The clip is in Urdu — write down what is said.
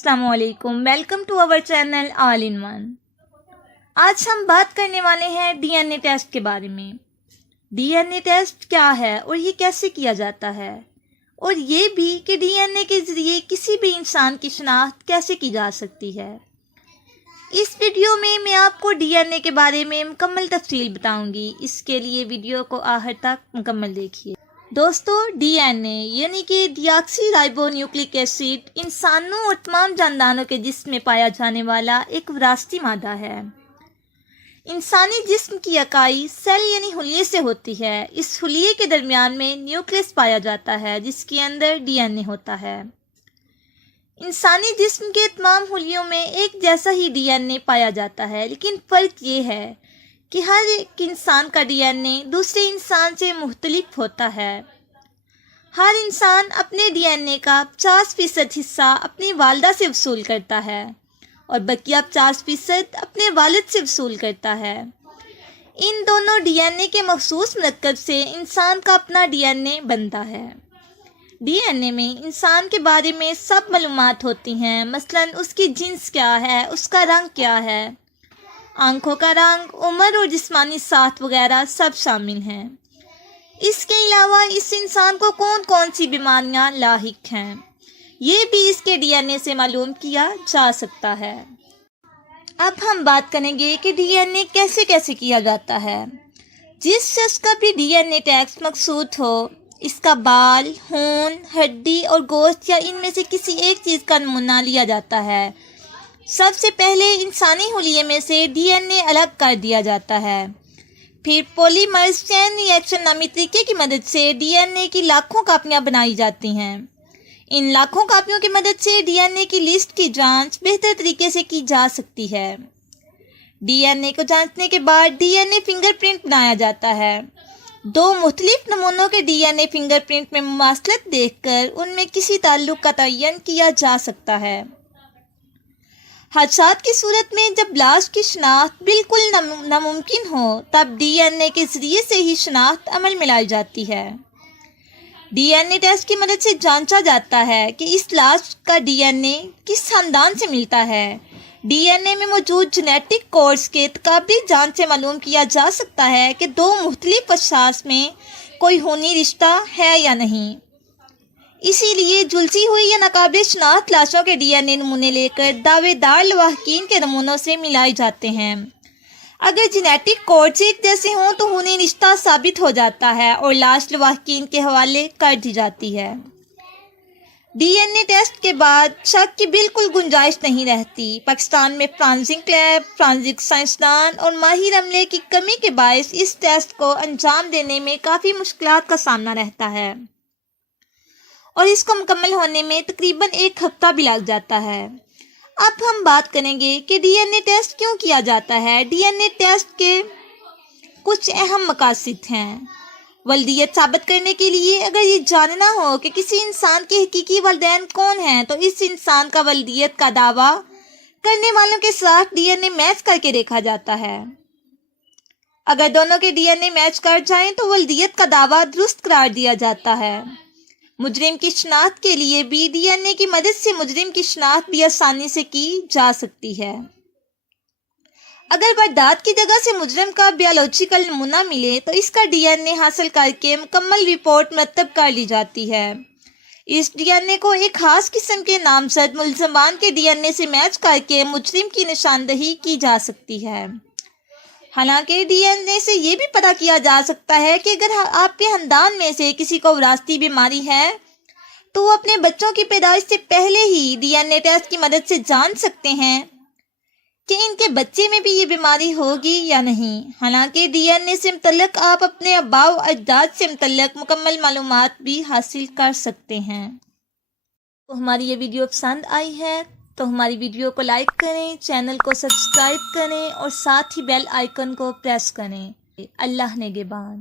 السلام علیکم، welcome to our channel all in one. آج ہم بات کرنے والے ہیں ڈی این اے ٹیسٹ کے بارے میں۔ ڈی این اے ٹیسٹ کیا ہے اور یہ کیسے کیا جاتا ہے، اور یہ بھی کہ ڈی این اے کے ذریعے کسی بھی انسان کی شناخت کیسے کی جا سکتی ہے۔ اس ویڈیو میں آپ کو ڈی این اے کے بارے میں مکمل تفصیل بتاؤں گی، اس کے لیے ویڈیو کو آخر تک مکمل دیکھیے۔ دوستو، ڈی این اے یعنی کہ ڈی آکسی رائبو نیوکلک ایسڈ انسانوں اور تمام جانداروں کے جسم میں پایا جانے والا ایک وراثتی مادہ ہے۔ انسانی جسم کی اکائی سیل یعنی خلیے سے ہوتی ہے۔ اس خلیے کے درمیان میں نیوکلس پایا جاتا ہے جس کے اندر ڈی این اے ہوتا ہے۔ انسانی جسم کے تمام خلیوں میں ایک جیسا ہی ڈی این اے پایا جاتا ہے، لیکن فرق یہ ہے کہ ہر ایک انسان کا ڈی این اے دوسرے انسان سے مختلف ہوتا ہے۔ ہر انسان اپنے ڈی این اے کا 50% حصہ اپنی والدہ سے وصول کرتا ہے اور بقیہ 50% اپنے والد سے وصول کرتا ہے۔ ان دونوں ڈی این اے کے مخصوص مرکب سے انسان کا اپنا ڈی این اے بنتا ہے۔ ڈی این اے میں انسان کے بارے میں سب معلومات ہوتی ہیں، مثلاً اس کی جنس کیا ہے، اس کا رنگ کیا ہے، آنکھوں کا رنگ، عمر اور جسمانی ساخت وغیرہ سب شامل ہیں۔ اس کے علاوہ اس انسان کو کون کون سی بیماریاں لاحق ہیں، یہ بھی اس کے ڈی این اے سے معلوم کیا جا سکتا ہے۔ اب ہم بات کریں گے کہ ڈی این اے کیسے کیا جاتا ہے۔ جس شخص کا بھی ڈی این اے ٹیسٹ مقصود ہو، اس کا بال، خون، ہڈی اور گوشت یا ان میں سے کسی ایک چیز کا نمونہ لیا جاتا ہے۔ سب سے پہلے انسانی خلیے میں سے ڈی این اے الگ کر دیا جاتا ہے، پھر پولیمرز چین ری ایکشن نامی طریقے کی مدد سے ڈی این اے کی لاکھوں کاپیاں بنائی جاتی ہیں۔ ان لاکھوں کاپیوں کی مدد سے ڈی این اے کی لسٹ کی جانچ بہتر طریقے سے کی جا سکتی ہے۔ ڈی این اے کو جانچنے کے بعد D N a finger print بنایا جاتا ہے۔ دو مختلف نمونوں کے D N a finger print میں مماثلت دیکھ کر ان میں کسی تعلق کا تعین کیا جا سکتا ہے۔ حادثات کی صورت میں جب لاش کی شناخت بالکل ناممکن ہو، تب ڈی این اے کے ذریعے سے ہی شناخت عمل میں لائی جاتی ہے۔ ڈی این اے ٹیسٹ کی مدد سے جانچا جاتا ہے کہ اس لاش کا ڈی این اے کس خاندان سے ملتا ہے۔ ڈی این اے میں موجود جینیٹک کوڈز کے تقابلی جانچ سے معلوم کیا جا سکتا ہے کہ دو مختلف اشخاص میں کوئی خونی رشتہ ہے یا نہیں۔ اسی لیے جلسی ہوئی یا ناقابل شناخت لاشوں کے ڈی این اے نمونے لے کر دعوے دار لواحقین کے نمونوں سے ملائے جاتے ہیں۔ اگر جینیٹک کوڈز ایک جیسے ہوں تو خونی رشتہ ثابت ہو جاتا ہے اور لاش لواحقین کے حوالے کر دی جاتی ہے۔ ڈی این اے ٹیسٹ کے بعد شک کی بالکل گنجائش نہیں رہتی۔ پاکستان میں فرانزک لیب، فرانزک سائنسدان اور ماہر عملے کی کمی کے باعث اس ٹیسٹ کو انجام دینے میں کافی مشکلات کا سامنا رہتا ہے اور اس کو مکمل ہونے میں تقریباً 1 ہفتہ بھی لگ جاتا ہے۔ اب ہم بات کریں گے کہ ڈی این اے ٹیسٹ کیوں کیا جاتا ہے۔ ڈی این اے ٹیسٹ کے کچھ اہم مقاصد ہیں۔ والدیت ثابت کرنے کے لیے اگر یہ جاننا ہو کہ کسی انسان کے حقیقی والدین کون ہیں تو اس انسان کا والدیت کا دعویٰ کرنے والوں کے ساتھ ڈی این اے میچ کر کے دیکھا جاتا ہے۔ اگر دونوں کے ڈی این اے میچ کر جائیں تو والدیت کا دعویٰ درست قرار دیا جاتا ہے۔ مجرم کی شناخت کے لیے بھی ڈی این اے کی مدد سے مجرم کی شناخت بھی آسانی سے کی جا سکتی ہے۔ اگر واردات کی جگہ سے مجرم کا بایولوجیکل نمونہ ملے تو اس کا ڈی این اے حاصل کر کے مکمل رپورٹ مرتب کر لی جاتی ہے۔ اس ڈی این اے کو ایک خاص قسم کے نامزد ملزمان کے ڈی این اے سے میچ کر کے مجرم کی نشاندہی کی جا سکتی ہے۔ حالانکہ ڈی این اے سے یہ بھی پتہ کیا جا سکتا ہے کہ اگر آپ کے خاندان میں سے کسی کو وراثتی بیماری ہے تو وہ اپنے بچوں کی پیدائش سے پہلے ہی ڈی این اے ٹیسٹ کی مدد سے جان سکتے ہیں کہ ان کے بچے میں بھی یہ بیماری ہوگی یا نہیں۔ حالانکہ ڈی این اے سے متعلق آپ اپنے آباء و اجداد سے متعلق مکمل معلومات بھی حاصل کر سکتے ہیں۔ تو ہماری یہ ویڈیو پسند آئی ہے تو ہماری ویڈیو کو لائک کریں، چینل کو سبسکرائب کریں اور ساتھ ہی بیل آئیکن کو پریس کریں۔ اللہ نگہبان۔